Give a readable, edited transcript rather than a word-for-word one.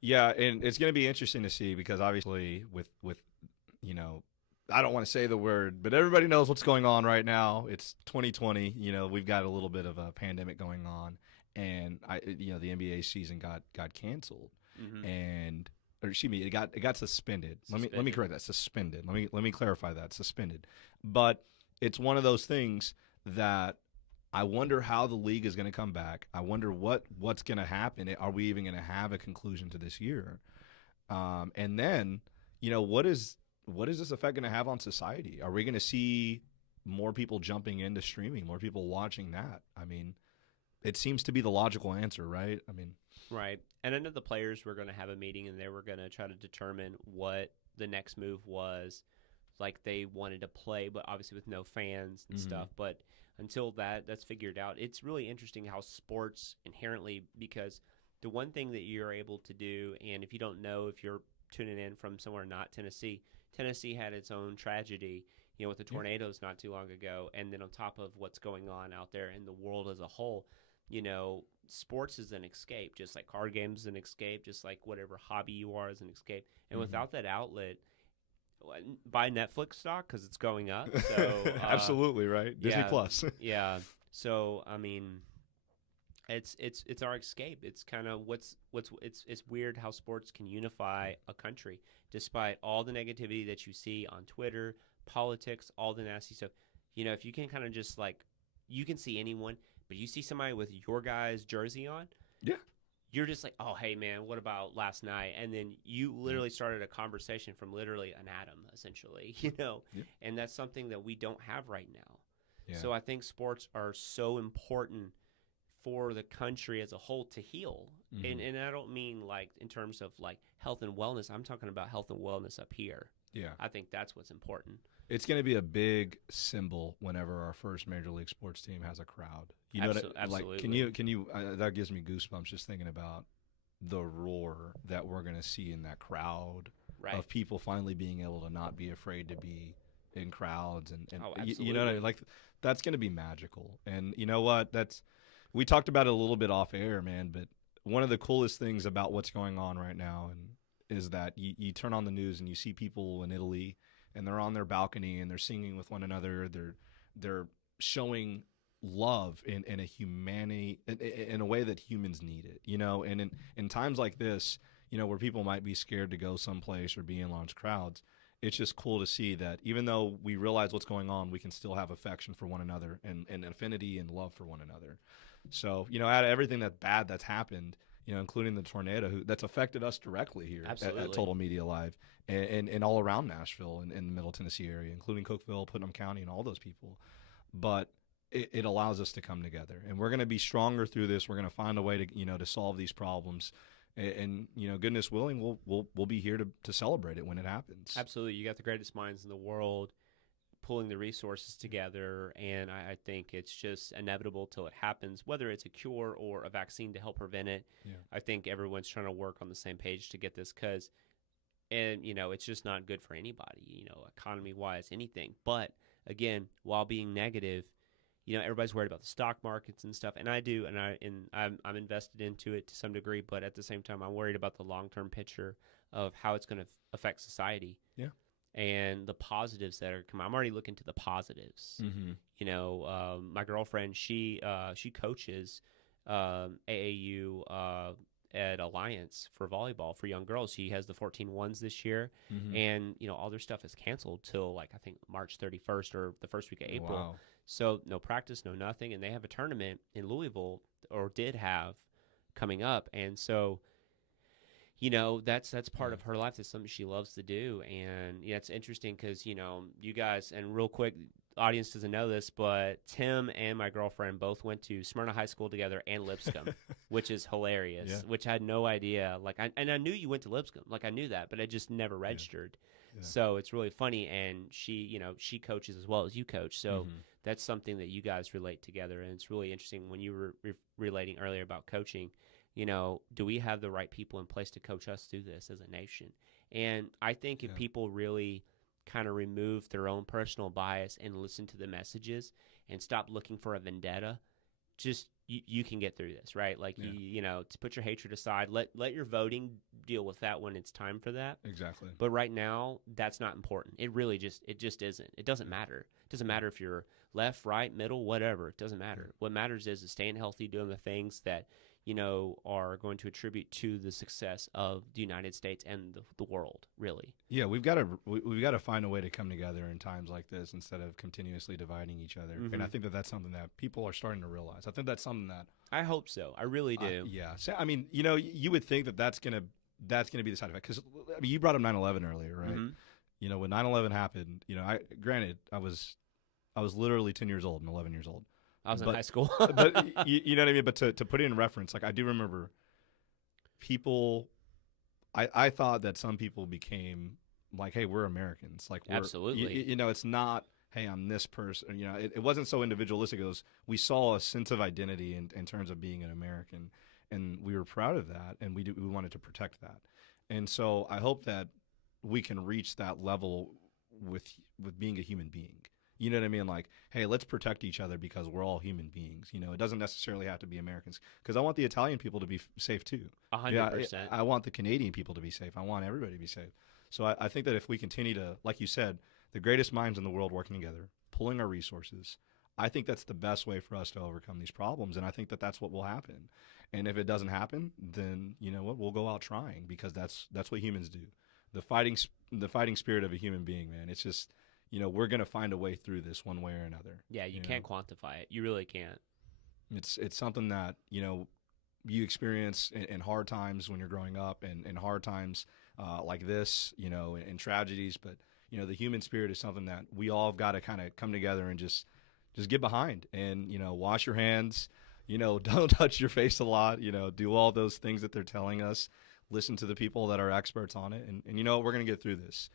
Yeah, and it's going to be interesting to see because obviously with you know, I don't want to say the word, but everybody knows what's going on right now. It's 2020. We've got a little bit of a pandemic going on, and the NBA season got canceled, Mm-hmm. and or excuse me, it got suspended. Let me Suspended. correct that. Suspended. Let me clarify that. Suspended. But it's one of those things that I wonder how the league is going to come back. I wonder what's going to happen. Are we even going to have a conclusion to this year? And then, what is this effect going to have on society? Are we going to see more people jumping into streaming, more people watching that? I mean, it seems to be the logical answer, right? I mean, Right. And I know the players were going to have a meeting and they were going to try to determine what the next move was. Like they wanted to play, but obviously with no fans and mm-hmm. stuff. But until that's figured out, it's really interesting how sports inherently, because the one thing that you're able to do, and if you don't know, if you're tuning in from somewhere not Tennessee, Tennessee had its own tragedy, with the Yeah. tornadoes not too long ago. And then on top of what's going on out there in the world as a whole, sports is an escape, just like card games is an escape, just like whatever hobby you are is an escape. And Mm-hmm. without that outlet, buy Netflix stock because it's going up. So Absolutely right. Disney yeah, Plus. yeah. So I mean, it's our escape. It's kind of it's weird how sports can unify a country despite all the negativity that you see on Twitter, politics, all the nasty stuff. If you can kind of just like you can see anyone, but you see somebody with your guy's jersey on, Yeah. you're just like, oh, hey, man, what about last night? And then you Yeah. literally started a conversation from literally an atom, essentially, Yeah. and that's something that we don't have right now. Yeah. So I think sports are so important for the country as a whole to heal. Mm-hmm. And I don't mean like in terms of like health and wellness. I'm talking about health and wellness up here. Yeah. I think that's what's important. It's going to be a big symbol whenever our first major league sports team has a crowd. You know, like Absolutely. can you that gives me goosebumps just thinking about the roar that we're going to see in that crowd Right. of people finally being able to not be afraid to be in crowds and Oh, you know what I absolutely. mean? Like that's going to be magical. And you know what? That's we talked about it a little bit off air, man, but one of the coolest things about what's going on right now and is that you turn on the news and you see people in Italy and they're on their balcony and they're singing with one another. They're showing love in a humanity in a way that humans need it, and in times like this, where people might be scared to go someplace or be in large crowds, it's just cool to see that even though we realize what's going on, we can still have affection for one another and affinity and love for one another. So, out of everything that's happened, including the tornado that's affected us directly here at Absolutely. Total Media Live and all around Nashville and in the Middle Tennessee area, including Cookeville, Putnam County, and all those people. But it allows us to come together, and we're going to be stronger through this. We're going to find a way to solve these problems, and goodness willing, we'll be here to celebrate it when it happens. Absolutely. You got the greatest minds in the world pulling the resources together, and I think it's just inevitable till it happens, whether it's a cure or a vaccine to help prevent it. Yeah. I think everyone's trying to work on the same page to get this because, and it's just not good for anybody, economy wise, anything. But again, while being negative, everybody's worried about the stock markets and stuff, and I do, and I'm invested into it to some degree, but at the same time, I'm worried about the long term picture of how it's going to affect society. Yeah. And the positives that are coming. I'm already looking to the positives. Mm-hmm. My girlfriend, she coaches AAU at Alliance for volleyball for young girls. She has the 14-1s this year, Mm-hmm. and all their stuff is canceled till like I think March 31st or the first week of April. Wow. So no practice, no nothing, and they have a tournament in Louisville or did have coming up, and so that's part of her life. That's something she loves to do. And it's interesting because you guys, and real quick, audience doesn't know this, but Tim and my girlfriend both went to Smyrna High School together and Lipscomb, which is hilarious. Yeah. Which I had no idea. And I knew you went to Lipscomb, like I knew that, but I just never registered. Yeah. So it's really funny. And she coaches as well as you coach. So that's something that you guys relate together, and it's really interesting when you were relating earlier about coaching. Do we have the right people in place to coach us through this as a nation? And I think if people really kind of remove their own personal bias and listen to the messages and stop looking for a vendetta, just you can get through this, right? Like to put your hatred aside, let your voting deal with that when it's time for that. Exactly. But right now, that's not important. It really just isn't. It doesn't matter. It doesn't matter if you're left, right, middle, whatever. It doesn't matter. What matters is staying healthy, doing the things that are going to attribute to the success of the United States and the world, really. Yeah, we've got to find a way to come together in times like this instead of continuously dividing each other. Mm-hmm. And I think that that's something that people are starting to realize. I think that's something that I hope so. I really do. Yeah. So, I mean, you would think that that's gonna be the side effect because I mean, you brought up 9/11 earlier, right? Mm-hmm. When 9/11 happened, I was literally 10 years old and 11 years old. I was in high school. But you know what I mean? But to put it in reference, like I do remember people, I thought that some people became like, hey, we're Americans. Like, absolutely. It's not, hey, I'm this person. It wasn't so individualistic. It was, we saw a sense of identity in terms of being an American, and we were proud of that, and we wanted to protect that. And so I hope that we can reach that level with being a human being. You know what I mean? Like, hey, let's protect each other because we're all human beings. It doesn't necessarily have to be Americans. Because I want the Italian people to be safe too. 100%. I want the Canadian people to be safe. I want everybody to be safe. So I think that if we continue to, like you said, the greatest minds in the world working together, pulling our resources, I think that's the best way for us to overcome these problems. And I think that that's what will happen. And if it doesn't happen, then you know what? We'll go out trying because that's what humans do. The fighting spirit of a human being, man. It's just, we're going to find a way through this one way or another. Yeah, you can't quantify it. You really can't. It's something that, you experience in hard times when you're growing up and in hard times like this, and tragedies. But, the human spirit is something that we all have got to kind of come together and just get behind and, wash your hands, don't touch your face a lot, do all those things that they're telling us. Listen to the people that are experts on it. And we're going to get through this.